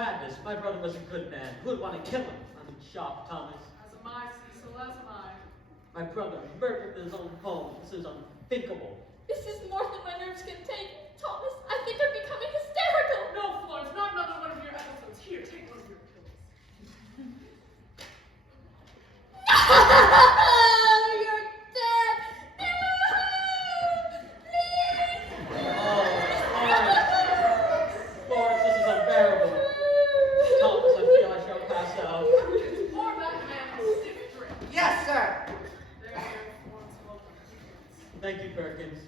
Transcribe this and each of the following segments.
madness. My brother was a good man. Who would want to kill him? I'm in shock, Thomas. As am I, Cecil, as am I. My brother murdered his own home. This is unthinkable. This is more than my nerves can take. Thomas, I think I'm becoming hysterical. No, Florence, not another one of your episodes. Here, take one of your pills. No! You're dead! No! Please! Oh, Florence, this is unbearable. Thomas, I feel I shall pass out. Pour that man a stiff drink. Yes, sir. There, Florence, welcome. Thank you, Perkins.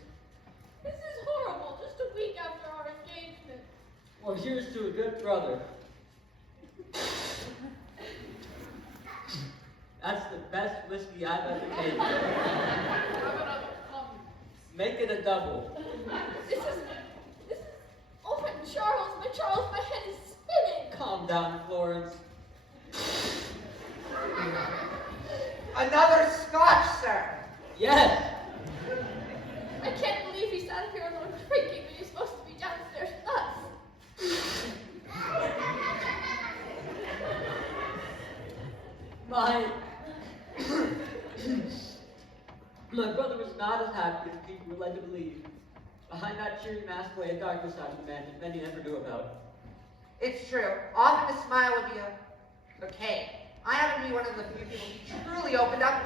This is horrible, just a week after our engagement. Well, here's to a good brother. That's the best whiskey I've ever tasted. Have another coffee. Make it a double. This is, oh my Charles, my head is spinning. Calm down, Florence. Another scotch, sir. Yes. I can't believe he sat here alone drinking when he's supposed to be downstairs with us. My brother was not as happy as people were led to believe. Behind that cheery mask lay a darker side of the man that many never knew about. It's true. Often a smile would be a bouquet. I happen to be one of the few people who truly opened up.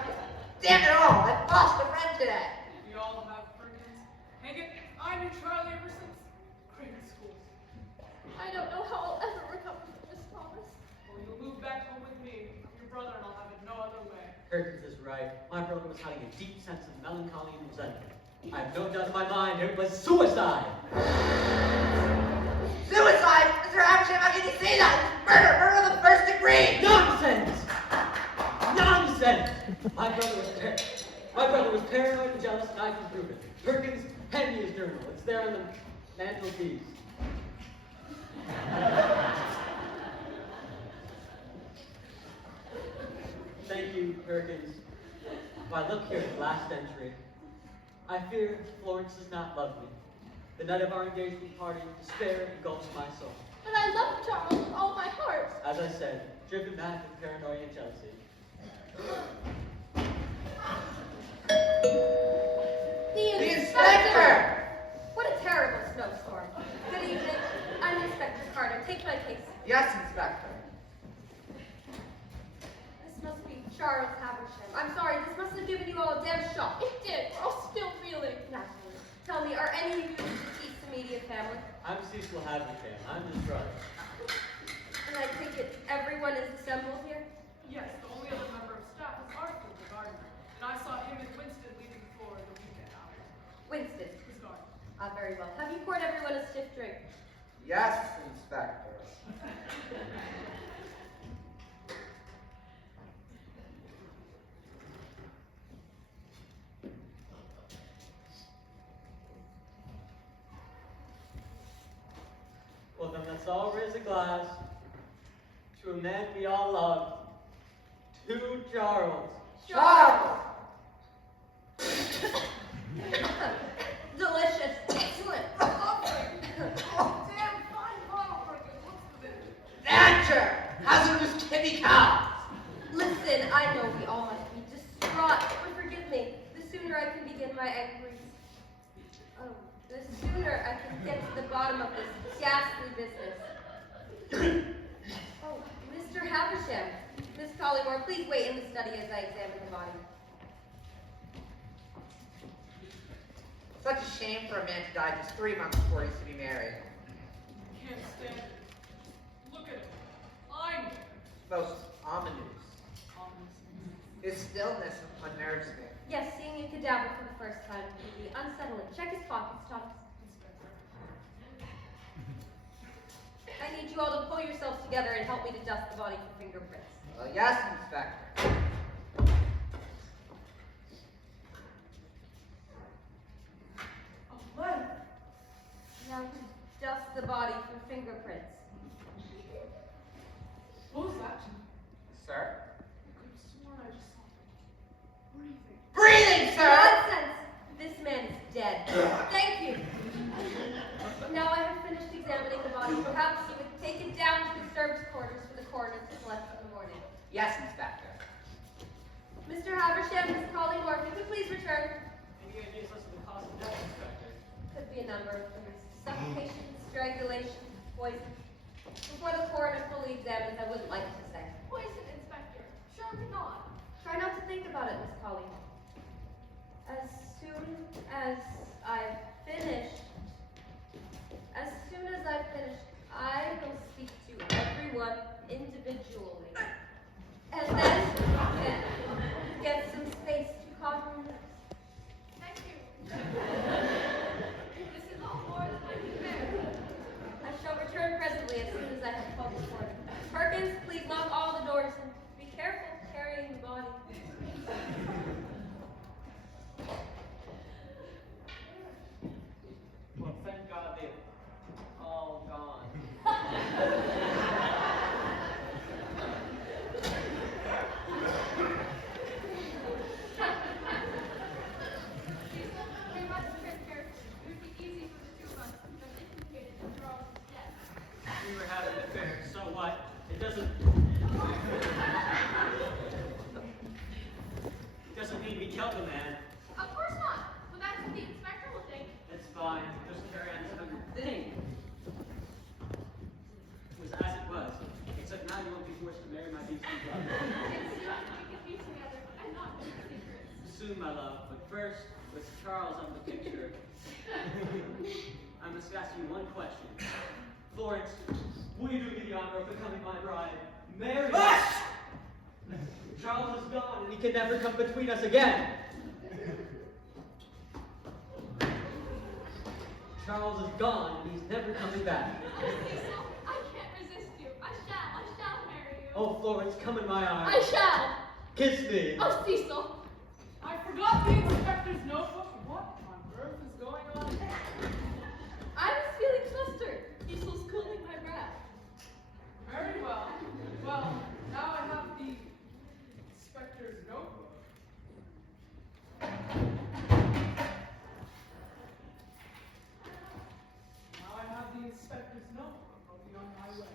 Damn it all! I've lost a friend today. We all have Perkins. Hang it, I knew Charlie ever since grade school. I don't know how I'll ever recover from this, Thomas. Well, you'll move back home with me. Your brother and I'll have it no other way. Perkins is right. My brother was hiding a deep sense of melancholy and resentment. I have no doubt in my mind it was suicide. Suicide? Mr. Havisham, how can you say that? It's murder! Murder of the first degree! Nonsense! Nonsense! My brother was paranoid and jealous, and I can prove it. Perkins, hand me his journal. It's there on the mantelpiece. Thank you, Perkins. Why, look here at the last entry. I fear Florence does not love me. The night of our engagement party, despair engulfs my soul. But I love Charles with all my heart. As I said, driven mad with paranoia and jealousy. The inspector! What a terrible snowstorm. Good evening. I'm Inspector Carter. Take my case. Yes, Inspector. This must be Charles Havisham. I'm sorry, this must have given you all a damn shock. It did. We're all still reeling. Naturally. Tell me, are any of you deceased immediate family? I'm Cecil Havisham. I'm his brother. And I take it everyone is assembled here? Yes, the only other member of staff is Arthur, the gardener. And I saw him and Winston leaving for the weekend out. Winston. His garden. Ah, very well. Have you poured everyone a stiff drink? Yes, Inspector. Well, then let's all raise a glass to a man we all love, to Charles. Charles! Delicious. Excellent. Oh, damn fine bottle, Perkins. What's the vintage? Thatcher! Hazardous kidney cows! Listen, I know we all must be distraught, but forgive me. The sooner I can begin my inquiries, the sooner I can get to the bottom of this ghastly business. Oh, Mr. Havisham. Miss Collymore, please wait in the study as I examine the body. Such a shame for a man to die just 3 months before he's to be married. Can't stand it. Look at it. I know. Most ominous. Ominous. His stillness unnerves me. Yes, seeing a cadaver for the first time will be unsettling. Check his pockets, Thomas. I need you all to pull yourselves together and help me to dust the body for fingerprints. Yes, Inspector. What? Now to dust the body for fingerprints. What was that? Sir? I could have sworn I just saw him breathing. Breathing, sir! Nonsense! This man is dead. Thank you. Now I have finished examining the body. Perhaps you would take it down to the soon as I've finished, I will speak to everyone individually. And then get some space to converse. Thank you. This is all more than I can bear. I shall return presently as soon as I have called this morning. Perkins, please lock all the doors and be careful carrying the body. Well, thank God they're all gone. We must tread carefully. It would be easy for the two of us to become implicated in Charles's death. We were having an affair, so what? It doesn't mean we killed the man. Of course not. Well, that's what the inspector will think. It's fine. Just carry on some thing. It was as it was. Except now you won't be forced to marry my beastly brother. It's soon we can be together and not keep secrets. Soon, my love. But first, with Charles on the picture, I must ask you one question. Florence, will you do me the honor of becoming my bride? Marry me. Charles is gone, and he can never come between us again. Charles is gone, and he's never coming back. Oh, Cecil, I can't resist you. I shall marry you. Oh, Florence, come in my arms. I shall. Kiss me. Oh, Cecil. I forgot the inspector's notebook. What on earth is going on? I was feeling flustered. Cecil's cooling my breath. Very well. Well, now I have the inspector's notebook. Now I have the inspector's notebook. I'll be on my way.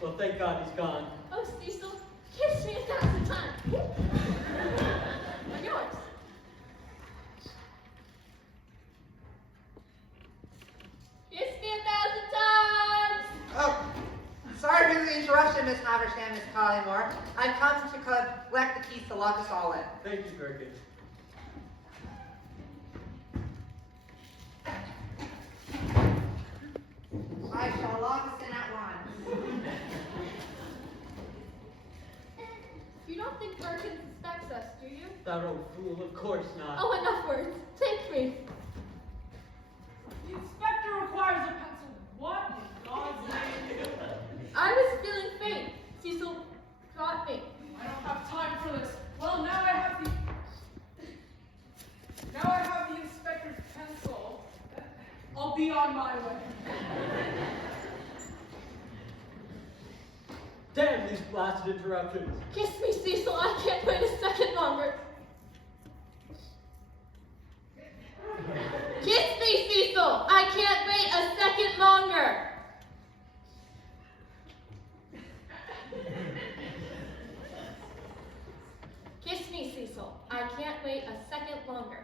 Well, thank God he's gone. Oh, Cecil, kiss me 1,000 times. I'm yours. Kiss me 1,000 times. Oh, sorry for the interruption, Miss Haversham, Miss Collymore. I've come to collect the keys to lock us all in. Thank you, Perkins. I shall lock us in at once. You don't think Perkins suspects us, do you? That old fool, of course not. Oh, enough words. Take me. The inspector requires a pencil. What in God's name? I was feeling faint. Cecil got me. I don't have time for this. Well, now I have the inspector's pencil. I'll be on my way. Damn these blasted interruptions. Kiss me, Cecil. I can't wait a second longer. Kiss me, Cecil. I can't wait a second longer. Kiss me, Cecil. I can't wait a second longer.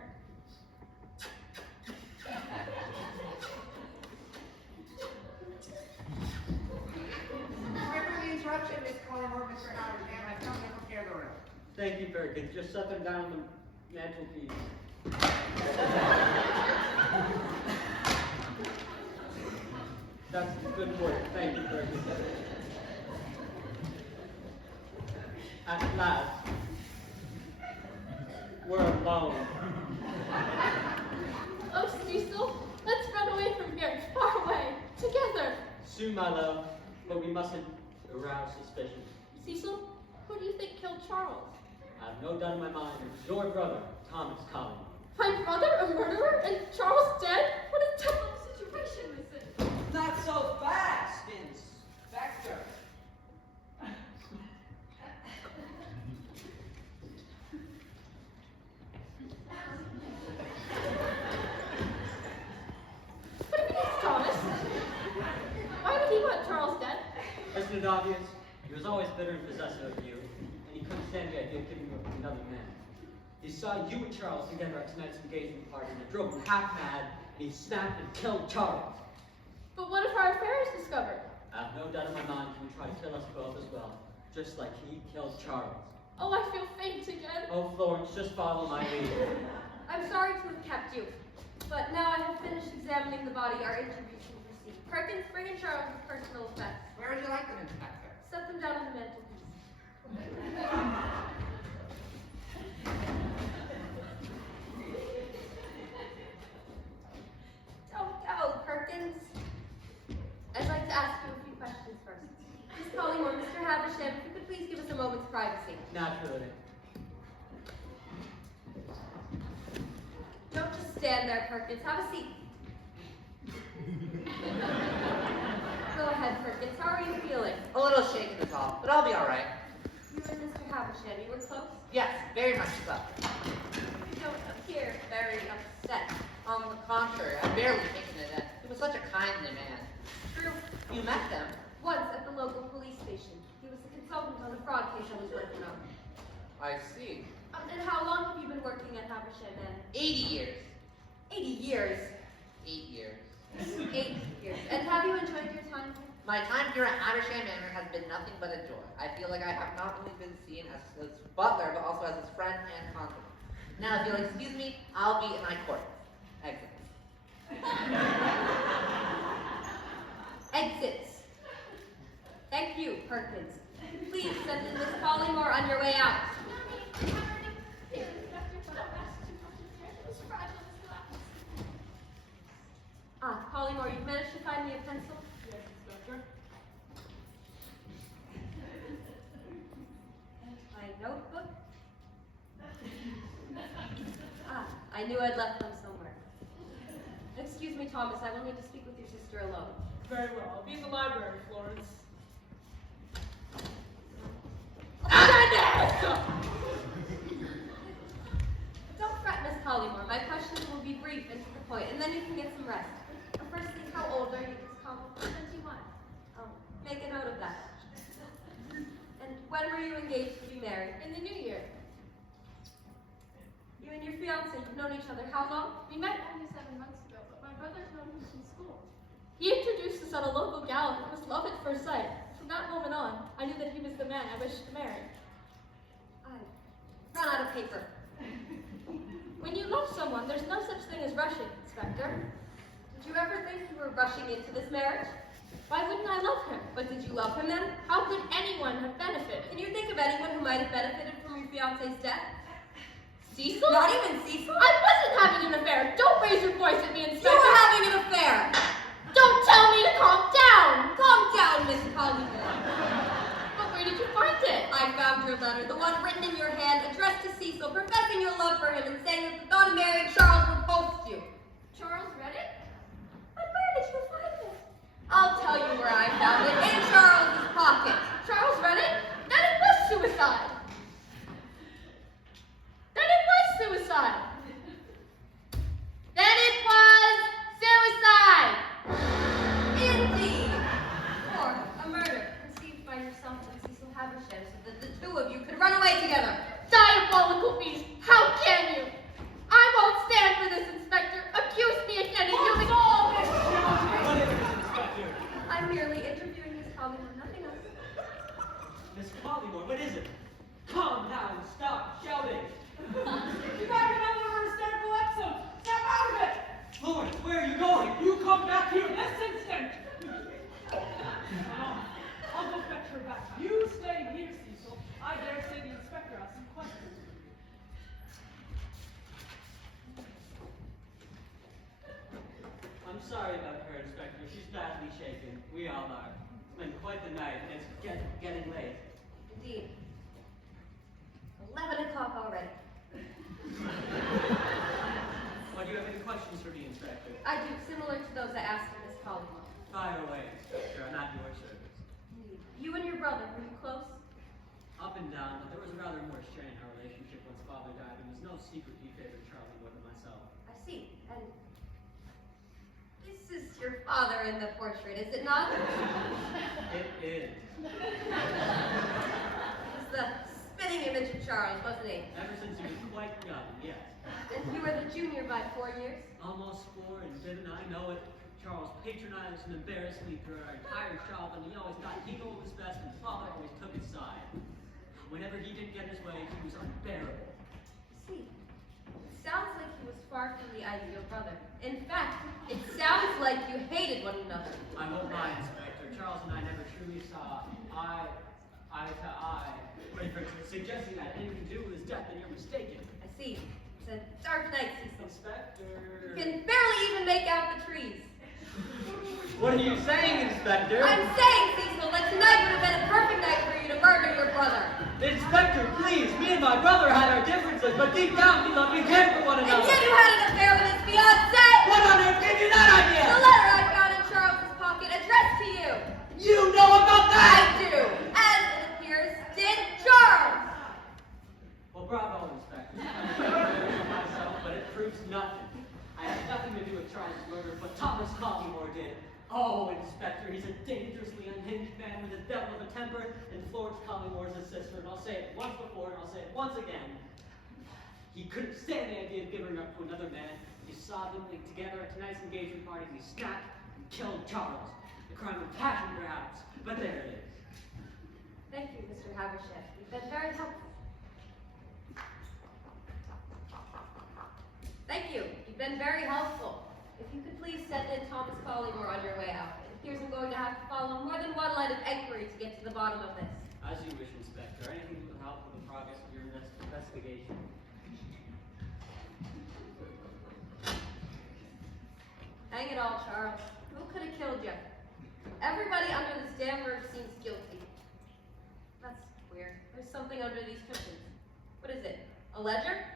Sorry for the interruption, Miss Collymore, Mr. Haversham. I've come to prepare the room. Thank you, Perkins. Just set them down on the mantelpiece. That's good work. Thank you, Perkins. At last, we're alone. Oh, Cecil, let's run away from here, far away, together. Soon, my love, but we mustn't arouse suspicion. Cecil, who do you think killed Charles? I have no doubt in my mind it was your brother, Thomas Collins. My brother, a murderer, and Charles dead? What a terrible situation this is. Not so fast, Inspector. What if it's Thomas? Why would he want Charles dead? Isn't it obvious? He was always bitter and possessive of you, and he couldn't stand the idea of giving you up to another man. He saw you and Charles together at tonight's engagement party, and it drove him half mad, and he snapped and killed Charles. But what if our affair is discovered? I have no doubt in my mind he would try to kill us both as well, just like he killed Charles. Oh, I feel faint again. Oh, Florence, just follow my lead. I'm sorry to have kept you, but now I have finished examining the body. Our interview can proceed. Perkins, bring in Charles' personal effects. Where would you like them, Inspector? Set them down on the mantelpiece. Don't go, Perkins. I'd like to ask you a few questions first. Miss Collymore, Mr. Haversham, if you could please give us a moment's privacy. Naturally. Don't just stand there, Perkins. Have a seat. Go ahead, Perkins. How are you feeling? A little shaken is all, but I'll be all right. You and Mr. Haversham, you were close? Yes, very much so. You don't appear very upset. On the contrary, I've barely taken it in. He was such a kindly man. True. You met them? Once at the local police station. He was the consultant on a fraud case I was working on. I see. And how long have you been working at Haversham, then? 80 years. 80 years. 8 years. 8 years. And have you enjoyed your time here? My time here at Haversham Manor has been nothing but a joy. I feel like I have not only been seen as his butler, but also as his friend and confidant. Now, if you'll excuse me, I'll be in my quarters. Exit. Exits. Thank you, Perkins. Please send in Miss Collymore on your way out. Ah, Collymore, you've managed to find me a pencil? Yes, Inspector. My notebook? Ah, I knew I'd left them somewhere. Excuse me, Thomas, I will need to speak with your sister alone. Very well. I'll be in the library, Florence. Don't fret, Miss Collymore. My questions will be brief and to the point, and then you can get some rest. Firstly, how old are you, Miss Collymore? 21. Oh, make a note of that. And when were you engaged to be married? In the new year. You and your fiancé, you've known each other how long? We met only 7 months ago, but my brother's known him since school. He introduced us at a local gala, and it was love at first sight. From that moment on, I knew that he was the man I wished to marry. I've run out of paper. When you love someone, there's no such thing as rushing, Inspector. Did you ever think you were rushing into this marriage? Why wouldn't I love him? But did you love him then? How could anyone have benefited? Can you think of anyone who might have benefited from your fiancé's death? Cecil? Not even Cecil? I wasn't having an affair. Don't raise your voice at me, You Inspector. were having an affair! Don't tell me to calm down. Calm down, Miss Collymore. But where did you find it? I found your letter, the one written in your hand, addressed to Cecil, professing your love for him and saying that the thought of marrying Charles would post you. Charles read it? But where did you find it? I'll tell you where I found it, in Charles's pocket. Charles read it? Then it was suicide. Then it was suicide. Then it was suicide. Indeed. Or a murder conceived by yourself and Cecil Haversham so that the two of you could run away together. Diabolical beast! How can you? I won't stand for this, Inspector. Accuse me again and you'll be... What is it, Inspector? I'm merely interviewing Miss Collymore, nothing else. Miss Collymore, what is it? Calm down, stop shouting. You got another hysterical episode. Snap out of it! Florence, where are you going? You come back here This instant! I'll go fetch her back. You stay here, Cecil. I dare say the inspector has some questions. I'm sorry about her, Inspector. She's badly shaken. We all are. It's been quite the night, and it's getting late. Indeed. 11 o'clock already. Well, do you have any questions for me, Inspector? I do, similar to those I asked of Miss Collymore. Fire away, Inspector. I'm at your service. Indeed. You and your brother, were you close? Up and down, but there was a rather more strain in our relationship once Father died, and there's no secret he favored Charlie more than myself. I see. And this is your father in the portrait, is it not? It is. He's the spitting image of Charles, wasn't he? Ever since he was quite young, yes. And you were the junior by 4 years? Almost 4, and didn't I know it? Charles patronized and embarrassed me through our entire childhood, and he always thought he knew what was best, and Father always took his side. Whenever he didn't get his way, he was unbearable. See, it sounds like he was far from the ideal brother. In fact, it sounds like you hated one another. I won't lie, Inspector. Charles and I never truly saw eye to eye. But if you're suggesting that anything to do with his death, then you're mistaken. I see. It's a dark night, Cecil. Inspector. You can barely even make out the trees. What are you saying, Inspector? I'm saying, Cecil, that tonight would have been a perfect night for you to murder your brother. Inspector, please. Me and my brother had our differences, but deep down we loved and cared for one And another. yet you had an affair with his fiancée. What on earth gave you that idea? The letter I found in Charles's pocket addressed to you. You know about that? I do, as it appears, did Charles. Well, bravo, Inspector. I'm sure for myself, but it proves nothing. I had nothing to do with Charles' murder, but Thomas Collymore did. Oh, Inspector, he's a dangerously unhinged man with a devil of a temper, and Florence Collymore's his sister, and I'll say it once before, and I'll say it once again. He couldn't stand the idea of giving her up to another man. He saw them linked together at tonight's engagement party, and he snapped and killed Charles. A crime of passion, perhaps, but there it is. Thank you, Mr. Haversham. You've been very helpful. Thank you. You've been very helpful. If you could please send in Thomas Collymore on your way out. It appears I'm going to have to follow more than one line of inquiry to get to the bottom of this. As you wish, Inspector. Anything that will help with the progress of your investigation. Hang it all, Charles. Who could have killed you? Everybody under this damn roof seems guilty. That's weird. There's something under these cushions. What is it? A ledger?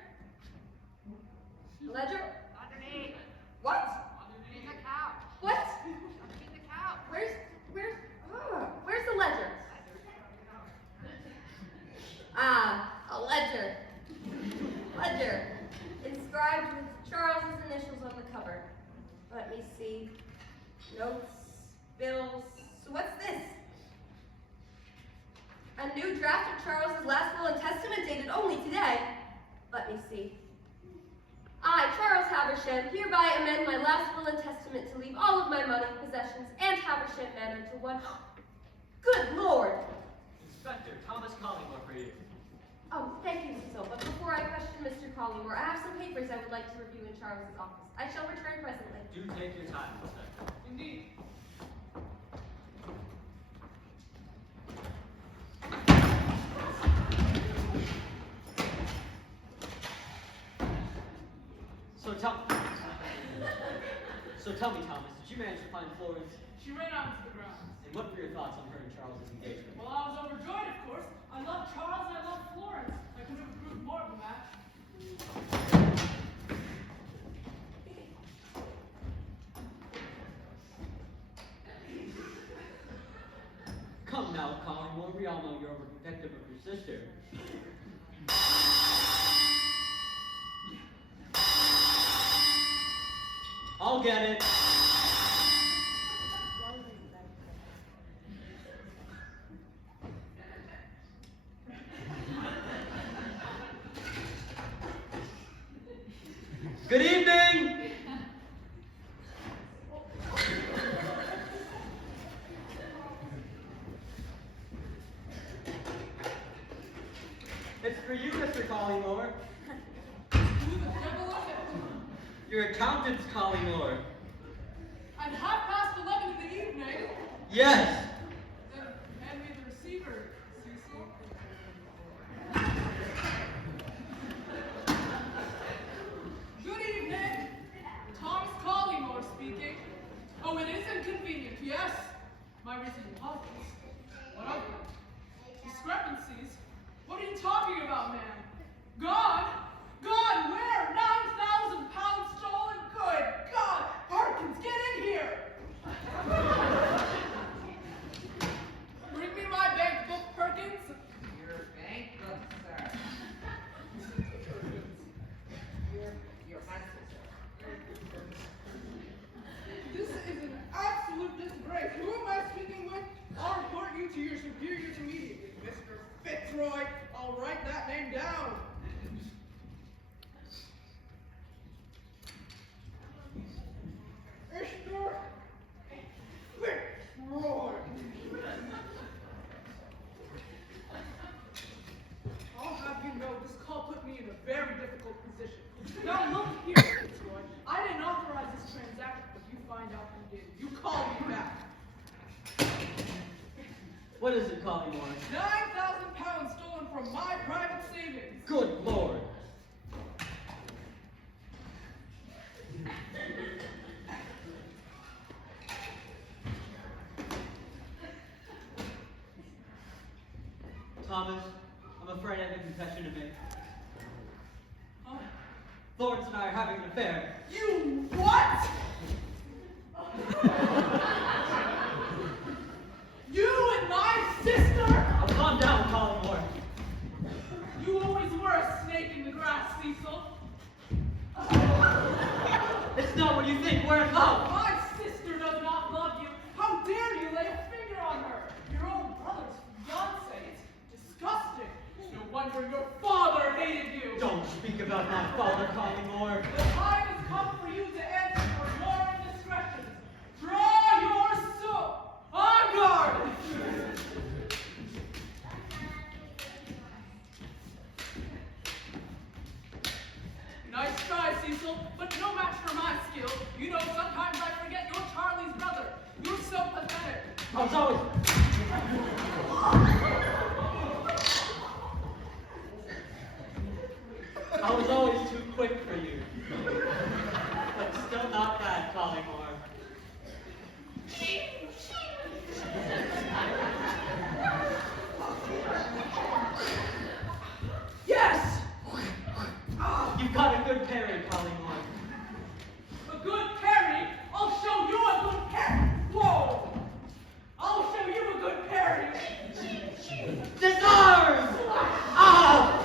A ledger? Underneath. What? Underneath the couch. What? Underneath the couch. Where's the ledger? Ah, a ledger. Ledger. Inscribed with Charles's initials on the cover. Let me see. Notes, bills. So what's this? A new draft of Charles's last will and testament dated only today. Let me see. I, Charles Haversham, hereby amend my last will and testament to leave all of my money, possessions, and Haversham Manor to one. Good Lord! Inspector, Thomas Collymore for you. Thank you, Cecil. But before I question Mr. Collymore, I have some papers I would like to review in Charles's office. I shall return presently. Do take your time, Inspector. Indeed. So tell me, Thomas, did you manage to find Florence? She ran out into the grounds. And what were your thoughts on her and Charles' engagement? Well, I was overjoyed, of course. I love Charles and I love Florence. I couldn't have approved more of the match. Come now, Collymore, we all know you're overprotective of your sister. I'll get it. Good evening! It's for you, Mr. Collymore. Who the devil is it? Your accountant's Collymore. At 11:30 in the evening. Yes. Then hand me the receiver, Cecil. Good evening. Thomas Collymore speaking. Oh, it is inconvenient, yes. My recent deposits. What of them? Discrepancies? What are you talking about, man? Gone? Gone where? 9,000 pounds stolen? Good God! Harkins, get in here! Now look here, Fitzroy. I didn't authorize this transaction, but you find out who did. You call me back. What is it, Collymore? 9,000 pounds stolen from my private savings. Good Lord. Thomas, I'm afraid I have a confession to make. Huh? Florence and I are having an affair. You what? You and my sister? Oh, calm down, Collymore. You always were a snake in the grass, Cecil. It's not what you think. We're in love. My sister does not love you. How dare you lay a finger on her? Your own brother's fiancé. It's disgusting. No wonder your father hated you. Don't speak about my father, Collymore. The time has come for you to answer for your indiscretions. Draw your sword. On guard. Nice try, Cecil, but no match for my skill. You know, sometimes I forget you're Charlie's brother. You're so pathetic. I was always... I was always too quick for you. But still not bad, Collymore. Yes! You've got a good parry, Collymore. A good parry? I'll show you a good parry. Whoa! I'll show you a good parry. Disarm! Ah!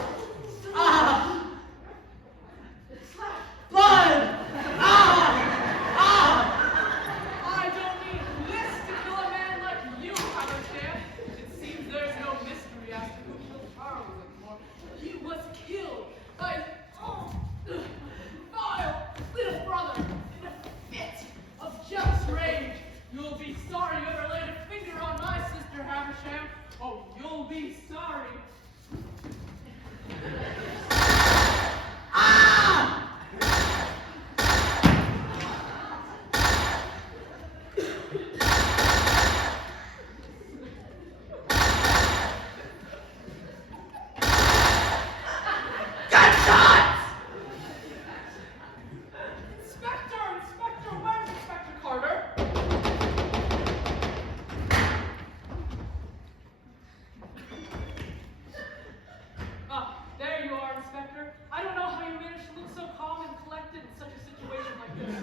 Ah! Blood! Ah! Ah! I don't need this to kill a man like you, Habersham. It seems there's no mystery as to who killed Charles anymore. He was killed by vile little brother in a fit of jealous rage. You'll be sorry you ever laid a finger on my sister, Habersham. Oh, you'll be sorry. Ah! Gunshots! Inspector, where's Inspector Carter? Ah, there you are, Inspector. I don't know how you managed to look so calm and collected in such a situation like this.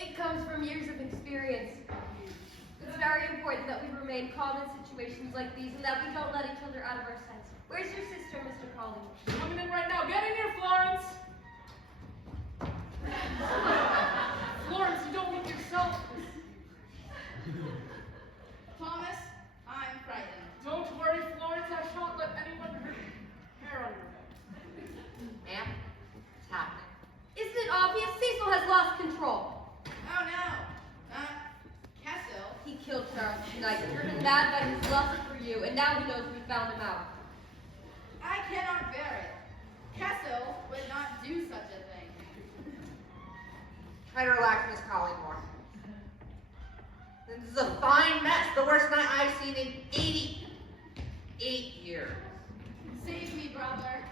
It comes from years of experience. It's very important that we remain calm in situations like these and that we don't let each other out of our sights. Where's your sister, Mr. Collymore? Coming in right now. Get in here, Florence. Florence, you don't look yourself. Thomas, I'm frightened. Don't worry, Florence. I shan't let anyone hurt hair on your head. Ma'am, what's happening? Isn't it obvious? Cecil has lost control. Oh no, not Castle. He killed Charles tonight, driven mad by his lust for you, and now he knows we found him out. I cannot bear it. Castle would not do such a thing. Try to relax, Miss Collymore. This is a fine mess. The worst night I've seen in 88 years. Save me, brother.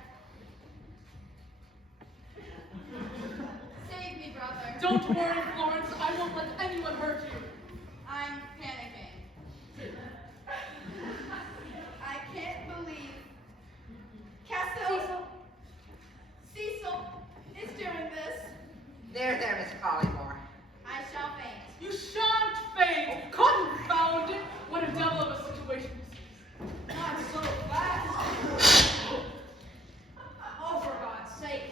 Save me, brother. Don't worry, Florence. I won't let anyone hurt you. I'm panicking. I can't believe Castle. Cecil is doing this. There, Miss Collymore. I shall faint. You shan't faint. Confound it. What a devil of a situation this is. Not so fast. Oh, for God's sake.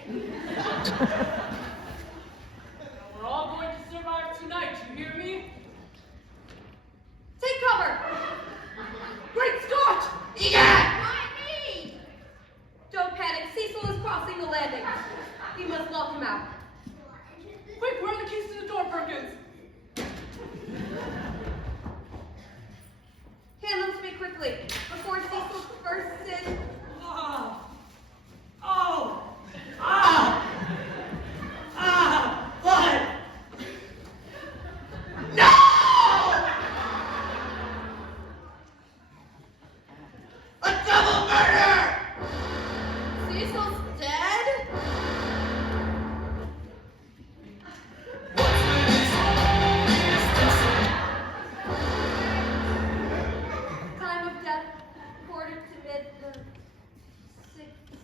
We're all going to survive tonight. You hear me? Take cover! Great Scott! Egad! Why me? Don't panic. Cecil is crossing the landing. We must lock him out. Quick, where are the keys to the door, Perkins? Hand them to me quickly, before Cecil bursts in. Ah! Oh! Cecil's dead? Time of death, quarter to mid,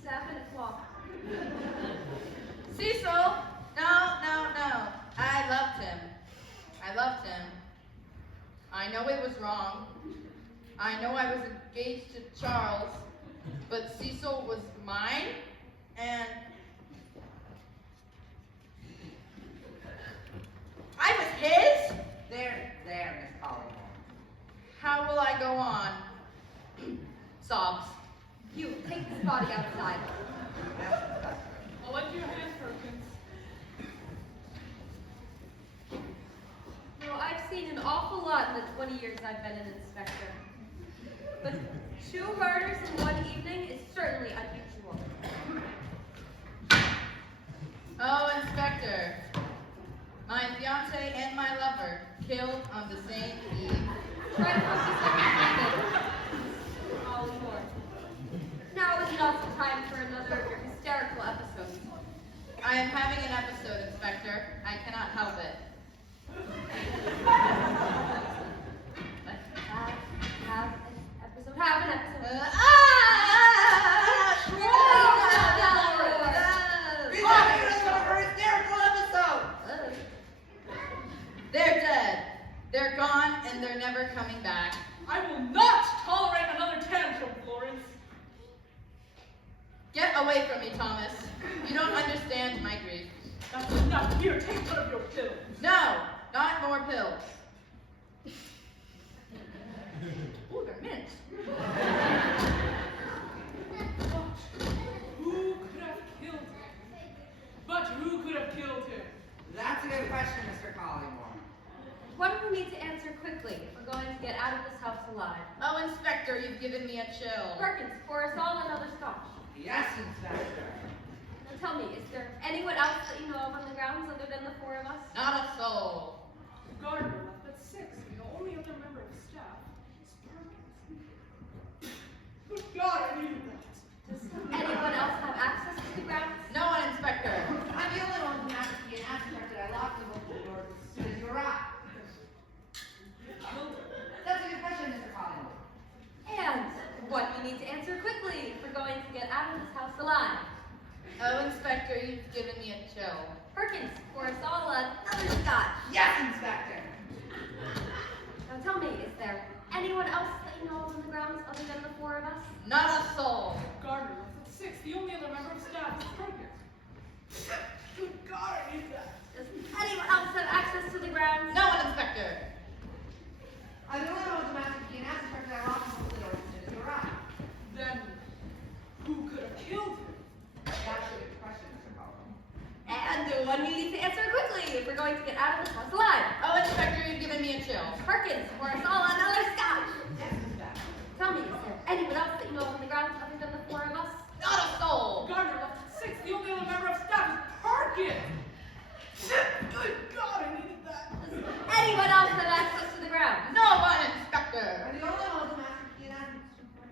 7 o'clock. Cecil? No. I loved him. I know it was wrong. I know I was engaged to Charles, but Cecil was mine, and I was his? There, Miss Collymore. How will I go on? Sobs. You, take this body outside. Yes, Inspector. I'll lend you a hand, Perkins. No, I've seen an awful lot in the 20 years I've been an inspector. But 2 murders in one evening is certainly unusual. Oh, Inspector. My fiance and my lover killed on the same eve. Try to focus on the Ollie Moore. Now is not the time for another of your hysterical episodes. I am having an episode, Inspector. I cannot help it. Have an episode. He's having another hysterical episode! They're dead. They're gone, and they're never coming back. I will not tolerate another tantrum, Florence. Get away from me, Thomas. You don't understand my grief. That's enough. Here, take one of your pills. No, not more pills. Ooh, they're mint. But who could have killed him? That's a good question, Mr. Collymore. One we need to answer quickly if we're going to get out of this house alive. Oh, Inspector, you've given me a chill. Perkins, pour us all another scotch. Yes, Inspector. Now tell me, is there anyone else that you know of on the grounds other than the 4 of us? Not a soul. Gardner left at 6. The only other member of staff is Perkins. Good God, I needed that. Does anyone else have access to the grounds? No one, Inspector. I'm the only one who has to be an aspect that I locked the both doors as soon as you arrived. That's a good question, Mr. Collymore. And what we need to answer quickly if we're going to get out of this house alive. Oh, Inspector, you've given me a chill. Perkins, pour us all another scotch. Yes, Inspector. Now tell me, is there anyone else that you know of on the grounds other than the 4 of us? Not a soul. Gardner left at 6. The only other member of staff is Perkins. Good God, I need that. Does anyone else have access to the grounds? No one, Inspector. I don't know the master key and aspect that I locked the both doors as soon as you arrived. Then, who could have killed him? That's a good question, Mr. Collymore. And one we need to answer quickly if we're going to get out of this house alive. Oh, Inspector, you've given me a chill. Perkins, pour us all another scotch. Yes, Inspector. Tell me, is there anyone else that you know of on the grounds other than the 4 of us? Not a soul. Gardner left at 6. The only other member of staff is Perkins. Good God, I needed that. Does anyone else have access to the grounds? No one, Inspector. I'm the only one with the master key and aspect that I locked the both doors as soon as you arrived. Then who could have killed him? That's a good question, Mr. Collymore. And one we need to answer quickly if we're going to get out of this house alive. Oh, Inspector, you've given me a chill. Perkins, pour us all another scotch. Of course, Inspector. Tell me, is there anyone else that you know of on the grounds other than the 4 of us? Not a soul. Gardner left at 6. The only other member of staff is Perkins. Good God, I needed that. Does anyone else have access to the grounds? No one, Inspector. I'm the only one with the master key and aspect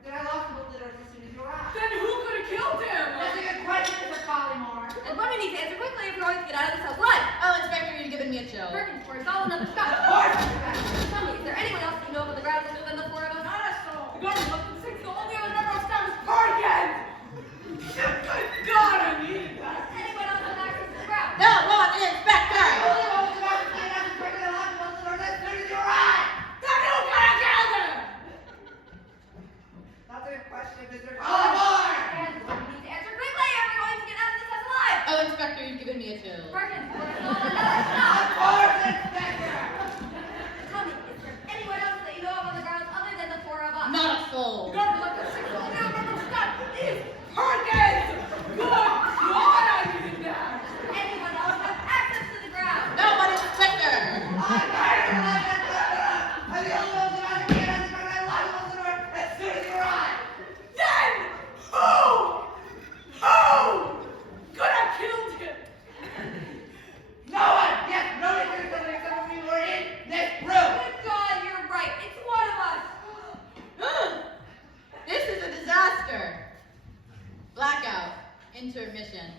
that I locked the both doors as soon as you arrived. Then who could have killed him? That's a good question, Mr. Collymore. And one we need to answer quickly if we're going to get out of this house alive. Oh, Inspector, you've given me a chill. Perkins, pour us all another Of scotch. course, Inspector. Tell me, is there anyone else that you know of on the grounds other than the 4 of us? Not a soul. Gardner left at 6. The only other member of staff is Perkins. Good God, I needed that. Anyone else have access to the grounds? No one, Inspector. I'm tired of life, Inspector. I'm the only one with the master key and aspect that I locked the both doors as soon as you arrived. Then who could have killed him? Intermission.